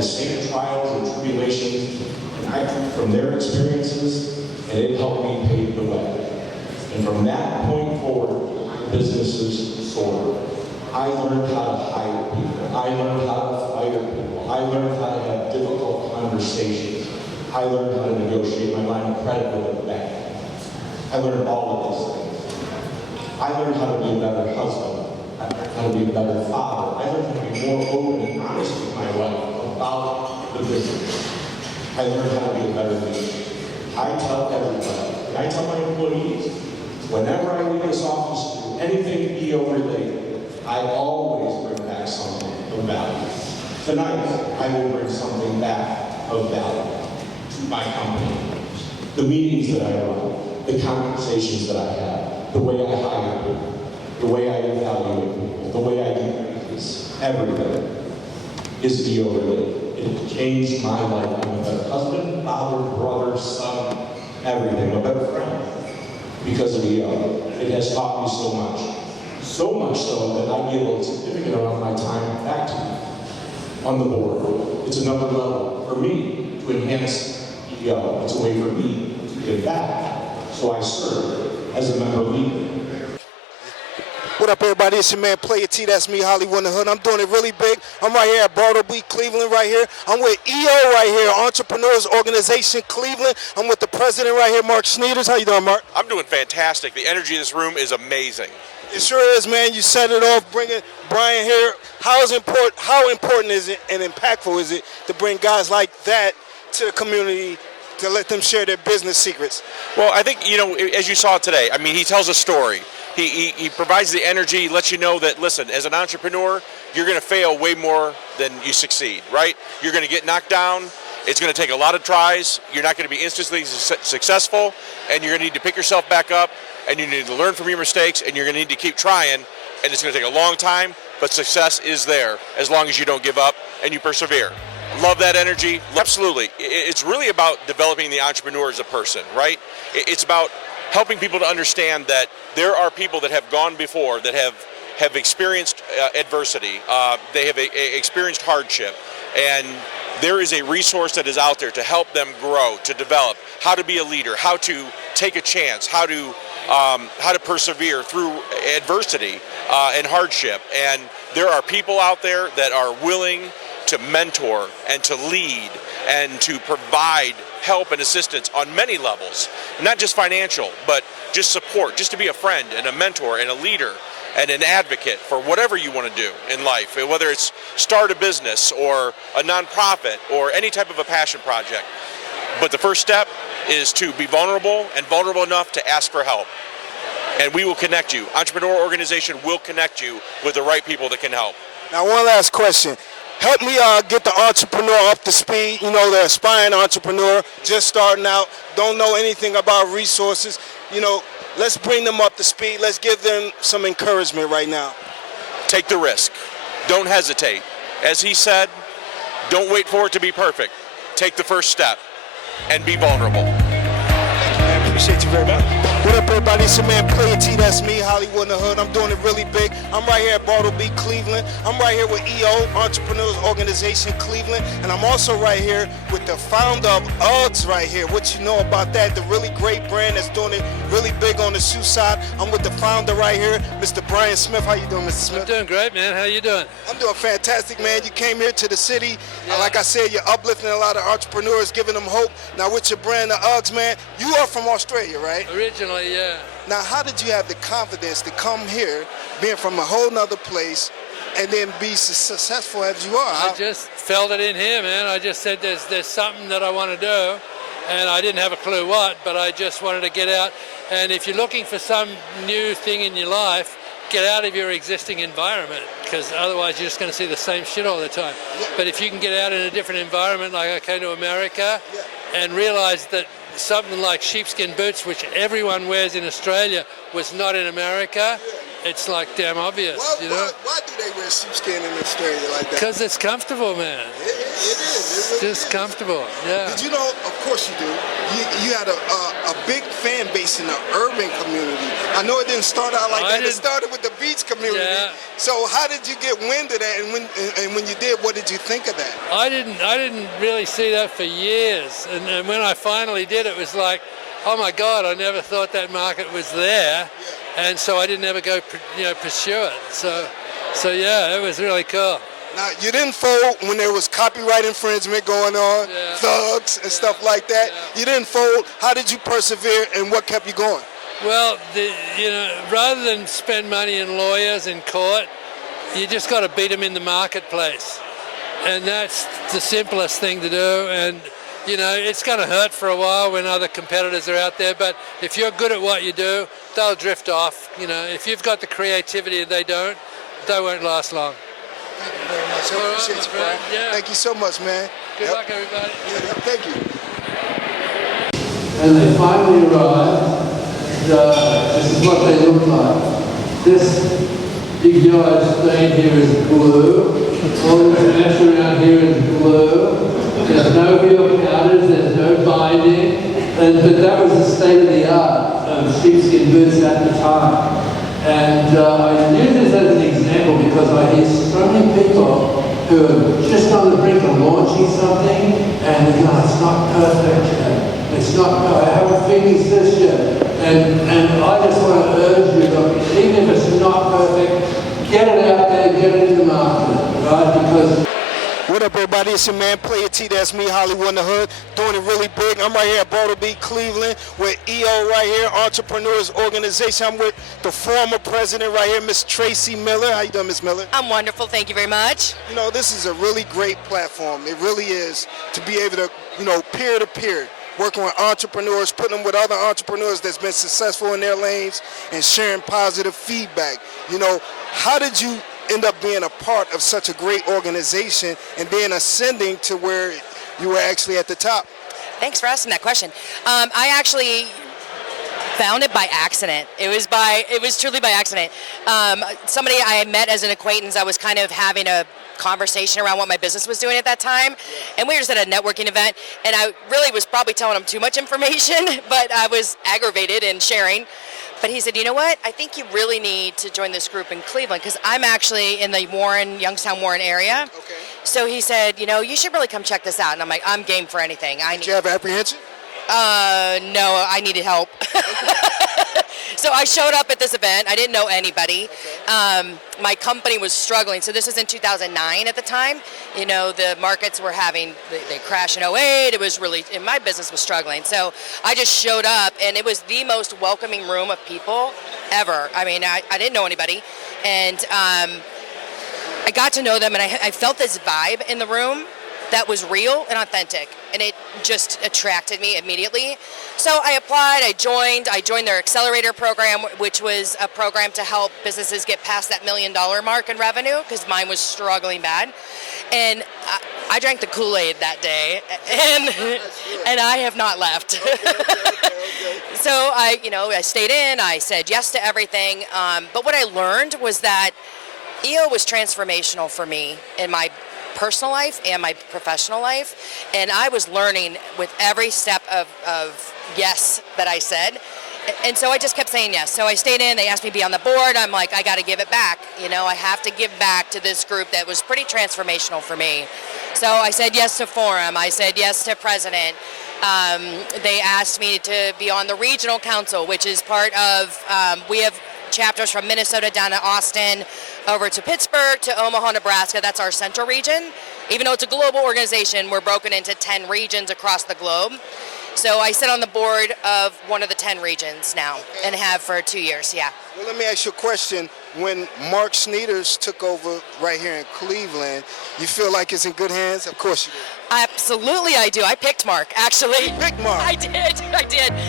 the same trials and tribulations from their experiences, and it helped me pave the way. And from that point forward, businesses soared. I learned how to hire people. I learned how to fire people. I learned how to have difficult conversations. I learned how to negotiate my line of credit with a bank. I learned all of these things. I learned how to be a better husband. I learned how to be a better father. I learned how to be more open and honest with my wife about the business. I learned how to be a better leader. I tell everybody, and I tell my employees, whenever I leave this office to do anything EO related, I always bring back something of value. Tonight, I will bring something back of value to my company. The meetings that I run, the conversations that I have, the way I hire people, the way I evaluate people, the way I do business, everything is EO related. It changed my life. I'm a better husband, father, brother, son, everything. I'm a better friend because of EO. It has taught me so much. So much so that I give a significant amount of my time back to you on the board. It's another level for me to enhance EO. It's a way for me to give back. So I serve as a member leader. What up, everybody? It's your man, Player T. That's me, Hollywood in the Hood. I'm doing it really big. I'm right here at Bartleby, Cleveland, right here. I'm with EO right here, Entrepreneurs Organization, Cleveland. I'm with the president right here, Mark Schneiders. How you doing, Mark? I'm doing fantastic. The energy in this room is amazing. It sure is, man. You set it off, bringing Brian here. How important is it and impactful is it to bring guys like that to the community to let them share their business secrets? Well, I think, as you saw today, I mean, he tells a story. He provides the energy, lets you know that, listen, as an entrepreneur, you're going to fail way more than you succeed, right? You're going to get knocked down. It's going to take a lot of tries. You're not going to be instantly successful, and you're going to need to pick yourself back up, and you need to learn from your mistakes, and you're going to need to keep trying, and it's going to take a long time, but success is there as long as you don't give up and you persevere. Love that energy. Absolutely. It's really about developing the entrepreneur as a person, right? It's about helping people to understand that there are people that have gone before that have experienced adversity. They have experienced hardship, and there is a resource that is out there to help them grow, to develop, how to be a leader, how to take a chance, how to persevere through adversity and hardship. And there are people out there that are willing to mentor and to lead and to provide help and assistance on many levels, not just financial, but just support, just to be a friend and a mentor and a leader and an advocate for whatever you want to do in life, whether it's start a business or a nonprofit or any type of a passion project. But the first step is to be vulnerable and vulnerable enough to ask for help. And we will connect you. Entrepreneur Organization will connect you with the right people that can help. Now, one last question. Help me get the entrepreneur up to speed, the aspiring entrepreneur, just starting out, don't know anything about resources. Let's bring them up to speed. Let's give them some encouragement right now. Take the risk. Don't hesitate. As he said, don't wait for it to be perfect. Take the first step and be vulnerable. Thank you, man. Appreciate you very much. What up, everybody? It's your man, Player T. That's me, Hollywood in the Hood. I'm doing it really big. I'm right here at Bartleby, Cleveland. I'm right here with EO, Entrepreneurs Organization, Cleveland. And I'm also right here with the founder of Uggs right here. What you know about that? The really great brand that's doing it really big on the shoe side. I'm with the founder right here, Mr. Brian Smith. How you doing, Mr. Smith? I'm doing great, man. How you doing? I'm doing fantastic, man. You came here to the city. Yeah. Like I said, you're uplifting a lot of entrepreneurs, giving them hope. Now, with your brand, the Uggs, man, you are from Australia, right? Originally, yeah. Now, how did you have the confidence to come here, being from a whole nother place, and then be successful as you are? I just felt it in here, man. I just said there's something that I want to do, and I didn't have a clue what, but I just wanted to get out. And if you're looking for some new thing in your life, get out of your existing environment, because otherwise you're just going to see the same shit all the time. Yeah. But if you can get out in a different environment, like I came to America, and realize that something like sheepskin boots, which everyone wears in Australia, was not in America, it's like damn obvious. Why do they wear sheepskin in Australia like that? Because it's comfortable, man. It is. Just comfortable, yeah. Did you know, of course, course you do. You had a big fan base in the urban community. I know it didn't start out like that. It started with the beach community. Yeah. So how did you get wind of that? And when you did, what did you think of that? I didn't really see that for years, and when I finally did, it was like, oh my God, I never thought that market was there, and so I didn't ever go, pursue it. So yeah, it was really cool. Now, you didn't fold when there was copyright infringement going on, thugs and stuff like that. You didn't fold. How did you persevere, and what kept you going? Well, rather than spend money in lawyers in court, you just got to beat them in the marketplace, and that's the simplest thing to do. And it's going to hurt for a while when other competitors are out there, but if you're good at what you do, they'll drift off. If you've got the creativity and they don't, they won't last long. Thank you very much. I appreciate you, Brian. Yeah. Thank you so much, man. Good luck, everybody. Thank you. And they finally arrived. This is what they look like. This big yellow stain here is glue. All the mesh around here is glue. There's no real powders, there's no binding. But that was the state of the art of sheepskin boots at the time. And I use this as an example because I hear so many people who are just on the brink of launching something and they're going, it's not perfect yet. It's not, I haven't finished this yet. And I just want to urge you, look, even if it's not perfect, get it out there, get it in the market, right? Because what up, everybody? It's your man, Player T. That's me, Hollywood in the Hood, doing it really big. I'm right here at Bartleby, Cleveland, with EO right here, Entrepreneurs Organization. I'm with the former president right here, Miss Tracy Miller. How you doing, Miss Miller? I'm wonderful. Thank you very much. This is a really great platform. It really is, to be able to, peer-to-peer, working with entrepreneurs, putting them with other entrepreneurs that's been successful in their lanes and sharing positive feedback. How did you end up being a part of such a great organization and then ascending to where you were actually at the top? Thanks for asking that question. I actually found it by accident. It was truly by accident. Somebody I had met as an acquaintance, I was kind of having a conversation around what my business was doing at that time, and we were just at a networking event, and I really was probably telling him too much information, but I was aggravated in sharing. But he said, you know what? I think you really need to join this group in Cleveland because I'm actually in the Youngstown Warren area. Okay. So he said, you should really come check this out. And I'm like, I'm game for anything. Did you have apprehension? No, I needed help. So I showed up at this event. I didn't know anybody. My company was struggling. So this was in 2009 at the time. The markets were they crashed in 08. It was really, and my business was struggling. So I just showed up, and it was the most welcoming room of people ever. I mean, I didn't know anybody. And I got to know them, and I felt this vibe in the room that was real and authentic, and it just attracted me immediately. So I applied, I joined their accelerator program, which was a program to help businesses get past that $1 million mark in revenue, because mine was struggling bad. And I drank the Kool-Aid that day, and I have not left. So I stayed in, I said yes to everything, but what I learned was that EO was transformational for me in my personal life and my professional life, and I was learning with every step of yes that I said, and so I just kept saying yes. So I stayed in, they asked me to be on the board, I'm like, I got to give it back, I have to give back to this group that was pretty transformational for me. So I said yes to Forum, I said yes to President. They asked me to be on the regional council, which is part of, we have chapters from Minnesota down to Austin, over to Pittsburgh, to Omaha, Nebraska. That's our central region. Even though it's a global organization, we're broken into 10 regions across the globe. So I sit on the board of one of the 10 regions now, and have for 2 years, yeah. Well, let me ask you a question. When Mark Sneeders took over right here in Cleveland, you feel like it's in good hands? Of course you do. Absolutely I do. I picked Mark, actually. You picked Mark? I did.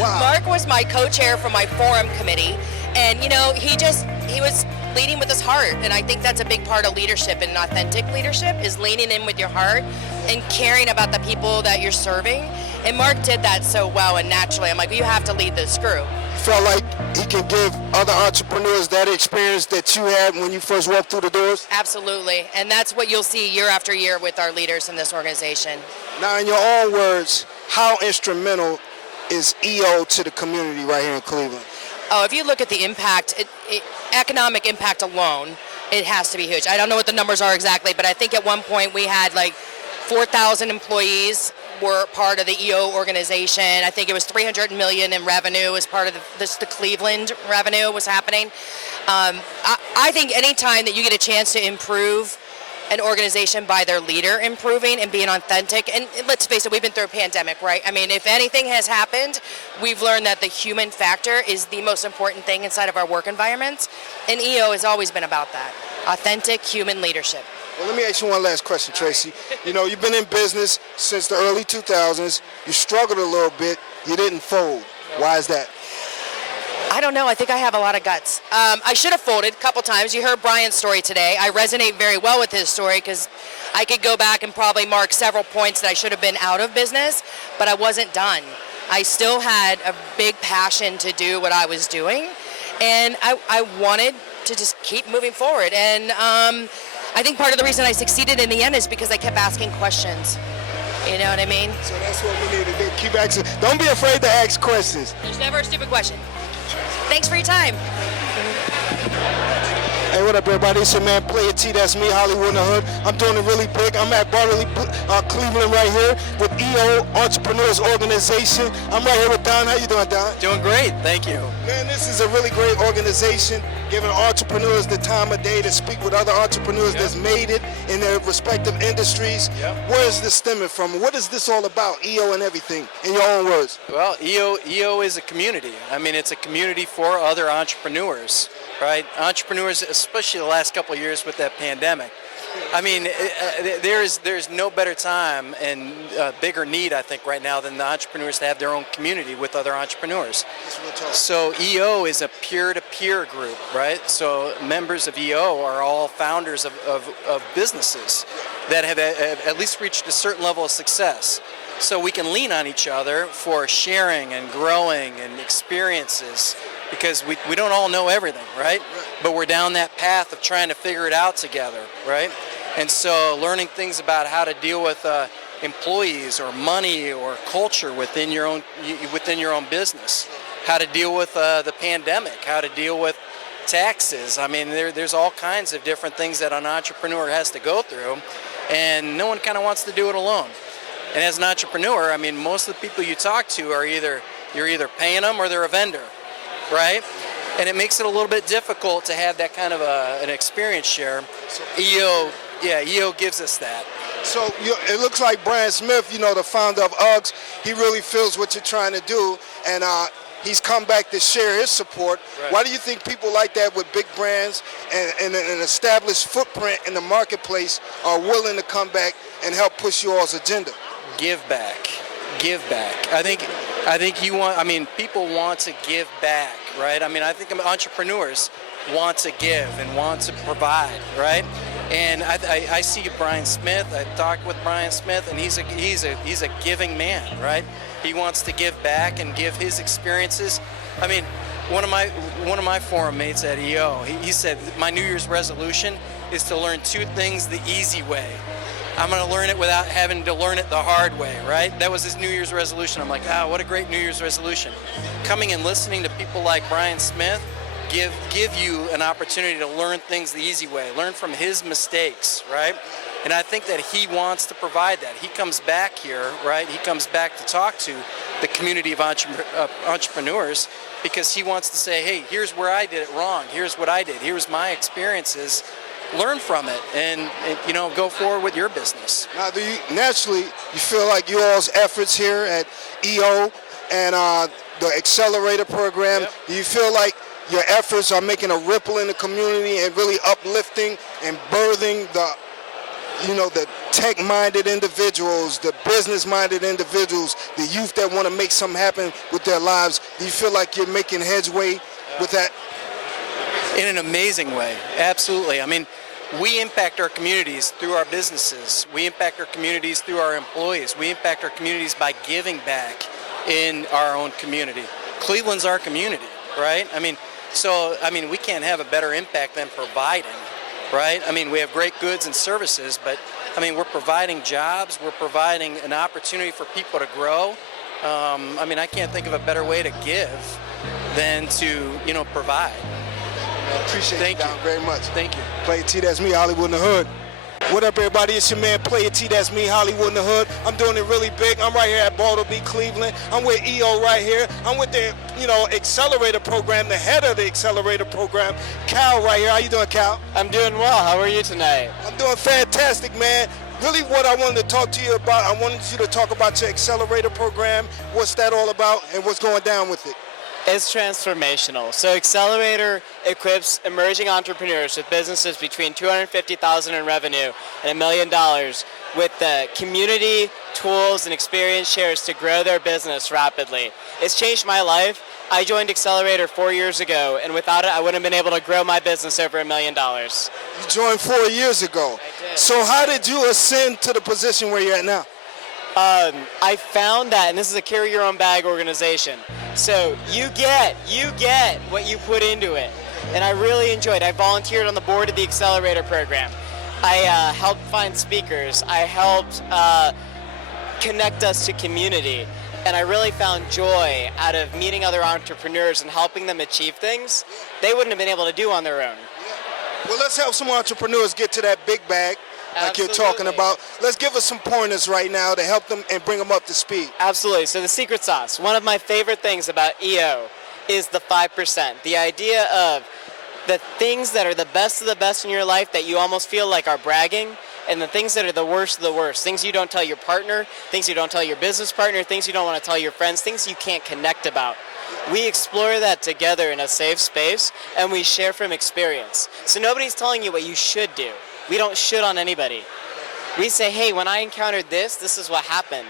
Wow. Mark was my co-chair for my forum committee, and he was leading with his heart, and I think that's a big part of leadership, and authentic leadership is leaning in with your heart and caring about the people that you're serving. And Mark did that so well and naturally. I'm like, you have to lead this group. Felt like he can give other entrepreneurs that experience that you had when you first walked through the doors? Absolutely, and that's what you'll see year after year with our leaders in this organization. Now, in your own words, how instrumental is EO to the community right here in Cleveland? Oh, if you look at the impact, economic impact alone, it has to be huge. I don't know what the numbers are exactly, but I think at one point we had like 4,000 employees were part of the EO organization. I think it was 300 million in revenue as part of the Cleveland revenue was happening. I think anytime that you get a chance to improve an organization by their leader improving and being authentic, and let's face it, we've been through a pandemic, right? I mean, if anything has happened, we've learned that the human factor is the most important thing inside of our work environments, and EO has always been about that, authentic human leadership. Well, let me ask you one last question, Tracy. You know, you've been in business since the early 2000s. You struggled a little bit. You didn't fold. Why is that? I don't know. I think I have a lot of guts. I should have folded a couple times. You heard Brian's story today. I resonate very well with his story because I could go back and probably mark several points that I should have been out of business, but I wasn't done. I still had a big passion to do what I was doing, and I wanted to just keep moving forward. And I think part of the reason I succeeded in the end is because I kept asking questions. You know what I mean? So that's what we need to do. Keep asking. Don't be afraid to ask questions. There's never a stupid question. Thanks for your time. Hey, what up, everybody? It's your man, Player T. That's me, Hollywood in the Hood. I'm doing it really big. I'm at Bartley, Cleveland right here with EO Entrepreneurs Organization. I'm right here with Don. How you doing, Don? Doing great, thank you. Man, this is a really great organization, giving entrepreneurs the time of day to speak with other entrepreneurs that's made it in their respective industries. Where is this stemming from? What is this all about, EO and everything, in your own words? Well, EO is a community. I mean, it's a community for other entrepreneurs, right? Entrepreneurs, especially the last couple of years with that pandemic. I mean, there's no better time and bigger need, I think, right now than the entrepreneurs to have their own community with other entrepreneurs. So EO is a peer-to-peer group, right? So members of EO are all founders of businesses that have at least reached a certain level of success. So we can lean on each other for sharing and growing and experiences, because we don't all know everything, right? But we're down that path of trying to figure it out together, right? And so learning things about how to deal with employees or money or culture within your own business, how to deal with the pandemic, how to deal with taxes. I mean, there's all kinds of different things that an entrepreneur has to go through, and no one kind of wants to do it alone. And as an entrepreneur, I mean, most of the people you talk to are you're either paying them or they're a vendor, right? And it makes it a little bit difficult to have that kind of an experience share. EO gives us that. So it looks like Brian Smith, you know, the founder of Uggs, he really feels what you're trying to do, and he's come back to share his support. Right. Why do you think people like that with big brands and an established footprint in the marketplace are willing to come back and help push you all's agenda? Give back. I think people want to give back, right? I mean, I think entrepreneurs want to give and want to provide, right? And I see Brian Smith. I talked with Brian Smith, and he's a giving man, right? He wants to give back and give his experiences. I mean, one of my forum mates at EO, he said my New Year's resolution is to learn 2 things the easy way. I'm going to learn it without having to learn it the hard way, right? That was his New Year's resolution. I'm like, what a great New Year's resolution. Coming and listening to people like Brian Smith give you an opportunity to learn things the easy way, learn from his mistakes, right? And I think that he wants to provide that. He comes back here, right? He comes back to talk to the community of entrepreneurs because he wants to say, hey, here's where I did it wrong. Here's what I did. Here's my experiences. Learn from it and go forward with your business. Now, do you feel like you all's efforts here at EO and the Accelerator program, do you feel like your efforts are making a ripple in the community and really uplifting and birthing the tech-minded individuals, the business-minded individuals, the youth that want to make something happen with their lives? Do you feel like you're making headway with that? In an amazing way, absolutely. I mean, we impact our communities through our businesses. We impact our communities through our employees. We impact our communities by giving back in our own community. Cleveland's our community, right? I mean, we can't have a better impact than providing, right? I mean, we have great goods and services, but I mean, we're providing jobs, we're providing an opportunity for people to grow. I mean, I can't think of a better way to give than to, provide. Appreciate you very much. Thank you. Player T, that's me, Hollywood in the Hood. What up, everybody? It's your man, Player T, that's me, Hollywood in the Hood. I'm doing it really big. I'm right here at Bartleby, Cleveland. I'm with EO right here. I'm with the, accelerator program, the head of the accelerator program, Cal right here. How you doing, Cal? I'm doing well. How are you tonight? I'm doing fantastic, man. Really what I wanted to talk to you about, I wanted you to talk about your accelerator program, what's that all about, and what's going down with it. It's transformational. So Accelerator equips emerging entrepreneurs with businesses between $250,000 in revenue and $1 million with the community, tools, and experience shares to grow their business rapidly. It's changed my life. I joined Accelerator 4 years ago, and without it, I wouldn't have been able to grow my business over $1 million. You joined 4 years ago. I did. So how did you ascend to the position where you're at now? I found that, and this is a carry your own bag organization. So you get what you put into it. And I really enjoyed it. I volunteered on the board of the Accelerator program. I helped find speakers. I helped connect us to community. And I really found joy out of meeting other entrepreneurs and helping them achieve things they wouldn't have been able to do on their own. Well, let's help some entrepreneurs get to that big bag like you're talking about. Let's give us some pointers right now to help them and bring them up to speed. Absolutely. So the secret sauce, one of my favorite things about EO is the 5%. The idea of the things that are the best of the best in your life that you almost feel like are bragging, and the things that are the worst of the worst, things you don't tell your partner, things you don't tell your business partner, things you don't want to tell your friends, things you can't connect about. We explore that together in a safe space, and we share from experience. So nobody's telling you what you should do. We don't shit on anybody. We say, hey, when I encountered this, this is what happened.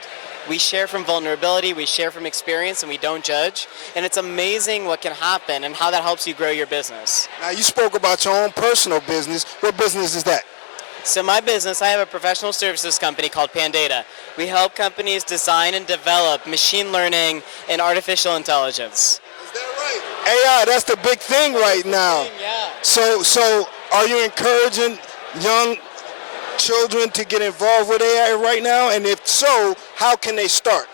We share from vulnerability, we share from experience, and we don't judge. And it's amazing what can happen and how that helps you grow your business. Now, you spoke about your own personal business. What business is that? So my business, I have a professional services company called Pandata. We help companies design and develop machine learning and artificial intelligence. Is that right? AI, that's the big thing right now. Yeah. So are you encouraging young children to get involved with AI right now? And if so, how can they start?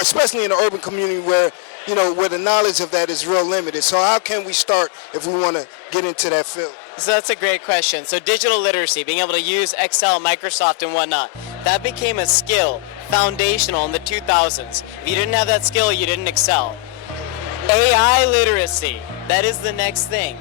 Especially in the urban community where the knowledge of that is real limited. So how can we start if we want to get into that field? So that's a great question. So digital literacy, being able to use Excel, Microsoft, and whatnot, that became a skill, foundational in the 2000s. If you didn't have that skill, you didn't excel. AI literacy, that is the next thing.